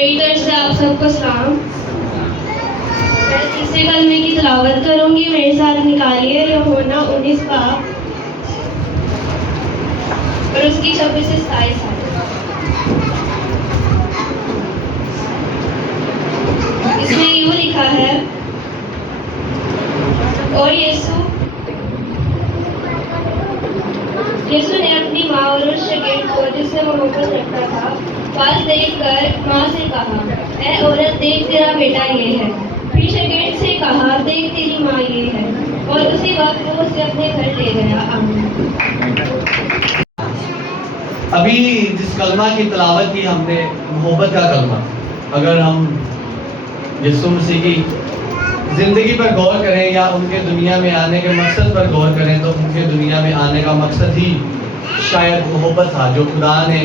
میری طرف سے آپ سب کو سلام. میں تیسرے کلمے کی تلاوت کروں گی. میرے ساتھ نکالیے یوحنا 19 باب اور اس کی 26 سے 27 آیت. اس میں یوں لکھا ہے، اور یسوع نے اپنی ماں اور اس شاگرد کو جس سے وہ محبت رکھتا تھا پاس دیکھ کر ماں سے کہا، اے عورت، دیکھ تیرا بیٹا یہ ہے. پھر شاگرد سے کہا، دیکھ تیری ماں یہ ہے. اور اسی وقت وہ اسے اپنے گھر لے گیا. آمین. ابھی جس کلمہ کی تلاوت کی ہم نے، محبت کا کلمہ، اگر ہم یسوع مسیح کی زندگی پر غور کریں یا ان کے دنیا میں آنے کے مقصد پر غور کریں تو ان کے دنیا میں آنے کا مقصد ہی شاید محبت تھا، جو خدا نے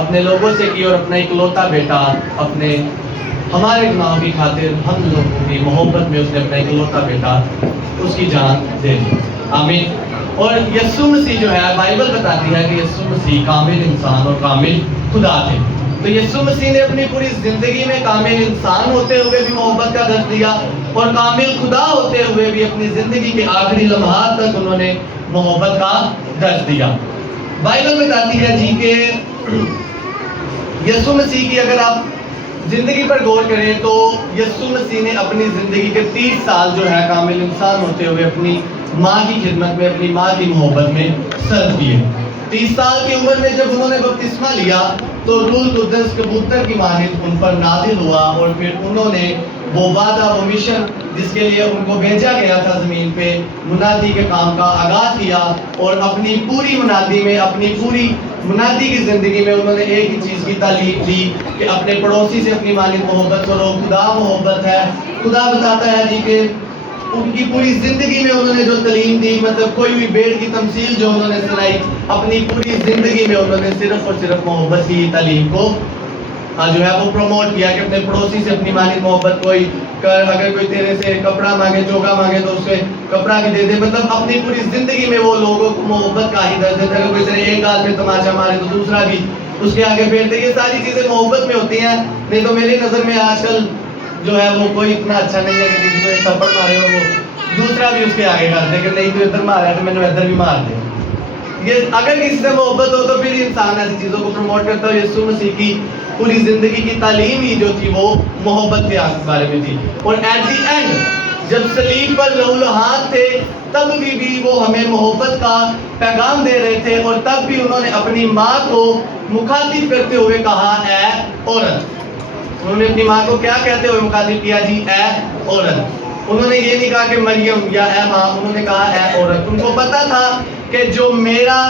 اپنے لوگوں سے کی، اور اپنا اکلوتا بیٹا اپنے ہمارے گناہوں کی خاطر ہم لوگوں کی محبت میں اس نے اپنا اکلوتا بیٹا اس کی جان دے دی. آمین. اور یسوع مسیح جو ہے، بائبل بتاتی ہے کہ یسوع مسیح کامل انسان اور کامل خدا تھے. تو یسوع مسیح نے اپنی پوری زندگی میں کامل انسان ہوتے ہوئے بھی محبت کا درس دیا، اور کامل خدا ہوتے ہوئے بھی اپنی زندگی کے آخری لمحات تک انہوں نے محبت کا درس دیا. بائبل بتاتی ہے جی کہ یسوع مسیح کی اگر آپ زندگی پر غور کریں تو یسوع مسیح نے اپنی زندگی کے 30 سال جو ہے کامل انسان ہوتے ہوئے اپنی ماں کی خدمت میں، اپنی ماں کی محبت میں صرف کیے. 30 سال کی عمر میں جب انہوں نے بپتسمہ لیا تو روح القدس کبوتر کی مانند ان پر نازل ہوا، اور پھر انہوں نے وہ وعدہ، وہ مشن جس کے لیے ان کو بھیجا گیا تھا زمین پہ، منادی کے کام کا آغاز کیا. اور اپنی پوری منادی میں، اپنی پوری منادی کی زندگی میں انہوں نے ایک ہی چیز کی تعلیم دی کہ اپنے پڑوسی سے اپنی مانند محبت کرو. خدا محبت ہے. خدا بتاتا ہے جی کہ ان کی پوری زندگی میں انہوں نے جو تعلیم دی، مطلب کوئی بھی بھیڑ کی تمثیل جو انہوں نے سنائی، اپنی پوری زندگی میں انہوں نے صرف اور صرف محبت کی تعلیم کو جو ہے وہ پروموٹ کیا کہ اپنے پڑوسی سے اپنی مانند محبت کوئی کر. اگر کوئی تیرے سے کپڑا مانگے، چوگا مانگے تو اس سے کپڑا بھی دے دے. مطلب اپنی پوری زندگی میں وہ لوگوں کو محبت کا ہی درس دیتا ہے. اگر کوئی تیرے ایک ہاتھ میں تماچا مارے تو دوسرا بھی اس کے آگے پھیرتے. یہ ساری چیزیں محبت میں ہوتی ہیں. نہیں تو میری نظر میں آج کل جو ہے وہ کوئی اتنا اچھا نہیں ہے کہ کسی کو ایک تھپڑ مارے اور وہ دوسرا بھی اس کے آگے کر دے کہ نہیں تو ادھر مارا ہے تو میں نے ادھر بھی مار دے. یہ اگر کسی سے محبت ہو تو پھر انسان ایسی چیزوں کو پروموٹ کرتا ہے. یسوع مسیح کی پوری زندگی کی تعلیم ہی جو تھی وہ محبت کے بارے میں تھی. اور ایٹ دی اینڈ جب صلیب پر لہولہات تھے تب بھی وہ ہمیں محبت کا پیغام دے رہے تھے، اور تب بھی انہوں نے اپنی ماں کو مخاطب کرتے ہوئے کہا، اے عورت. انہوں نے اپنی ماں کو کیا کہتے ہوئے مخاطب کیا جی؟ اے عورت. انہوں نے یہ نہیں کہا کہ مریم یا اے ماں، انہوں نے کہا اے عورت. ان کو پتا تھا کہ جو میرا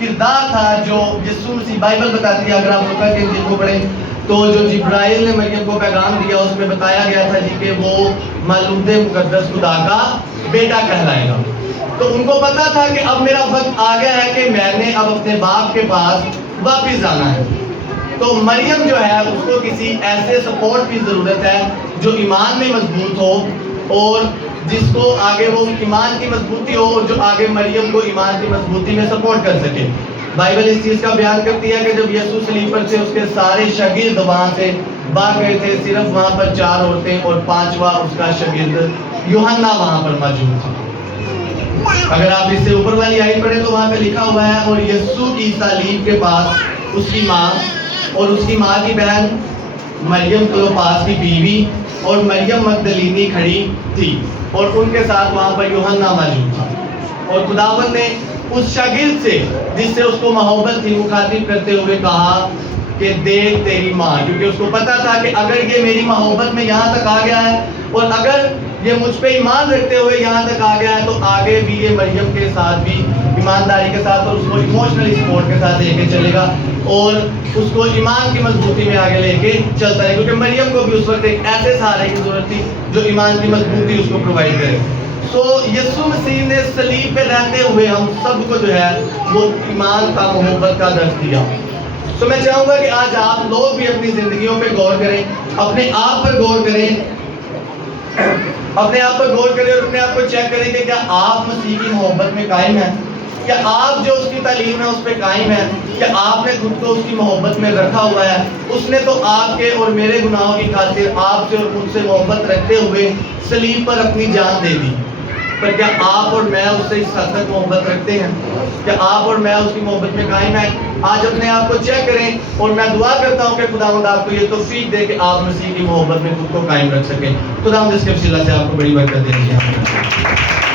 کردار تھا، جو یسوع مسیح، بائبل بتاتی ہے اگر آپ لوکا کے انجیل کو پڑھیں تو جو جبرائیل نے مریم کو پیغام دیا اس میں بتایا گیا تھا جی کہ وہ مولود مقدس خدا کا بیٹا کہلائے گا. تو ان کو پتا تھا کہ اب میرا وقت آ گیا ہے کہ میں نے اب اپنے باپ کے پاس واپس جانا ہے. تو مریم جو ہے اس کو کسی ایسے سپورٹ کی ضرورت ہے جو ایمان میں مضبوط ہو، اور جس کو آگے وہ ایمان کی مضبوطی ہو، اور جو آگے مریم کو ایمان کی مضبوطی میں سپورٹ کر سکے. بائبل اس چیز کا بیان کرتی ہے کہ جب یسوع صلیب پر تھے اس کے سارے شاگرد وہاں سے بھاگ گئے تھے. صرف وہاں پر 4 عورتیں اور 5واں اس کا شاگرد یوحنا وہاں پر موجود تھا. اگر آپ اس سے اوپر والی آیت پڑھیں تو وہاں پہ لکھا ہوا ہے، اور یسوع کی صلیب کے پاس اس کی ماں اور اس کی ماں کی بہن مریم کلوپاس کی بیوی اور مریم مگدلینی کھڑی تھی، اور ان کے ساتھ وہاں پر یوحنا موجود تھا. اور خداوند نے اس شاگرد سے جس سے اس کو محبت تھی مخاطب کرتے ہوئے کہا کہ دیکھ تیری ماں. کیونکہ اس کو پتا تھا کہ اگر یہ میری محبت میں یہاں تک آ گیا ہے، اور اگر یہ مجھ پہ ایمان رکھتے ہوئے یہاں تک آ گیا ہے، تو آگے بھی یہ مریم کے ساتھ بھی ایمانداری کے ساتھ اور اس کو ایموشنلی سپورٹ کے ساتھ لے کے چلے گا، اور اس کو ایمان کی مضبوطی میں آگے لے کے چلتا ہے. کیونکہ مریم کو بھی اس وقت ایک ایسے سہارے کی ضرورت تھی جو ایمان کی مضبوطی اس کو پرووائڈ کرے. سو یسوع مسیح نے صلیب پہ رہتے ہوئے ہم سب کو جو ہے وہ ایمان کا، محبت کا درس دیا. تو میں چاہوں گا کہ آج آپ لوگ بھی اپنی زندگیوں پہ غور کریں، اپنے آپ پر غور کریں، اپنے آپ پر غور کریں اور اپنے آپ کو چیک کریں کہ کیا آپ مسیح کی محبت میں قائم ہیں. کہ آپ جو اس کی تعلیم ہے اس پہ قائم ہے، کہ آپ نے خود کو اس کی محبت میں رکھا ہوا ہے. اس نے تو آپ کے اور میرے گناہوں کی خاطر آپ سے اور مجھ سے محبت رکھتے ہوئے صلیب پر اپنی جان دے دی. پر کیا آپ اور میں اس سے اس حد تک محبت رکھتے ہیں؟ کیا آپ اور میں اس کی محبت میں قائم ہیں؟ آج اپنے آپ کو چیک کریں، اور میں دعا کرتا ہوں کہ خداوند آپ کو یہ توفیق دے کہ آپ مسیح کی محبت میں خود کو قائم رکھ سکیں. خداوند اس کے وسیلہ سے آپ کو بڑی برکت دے.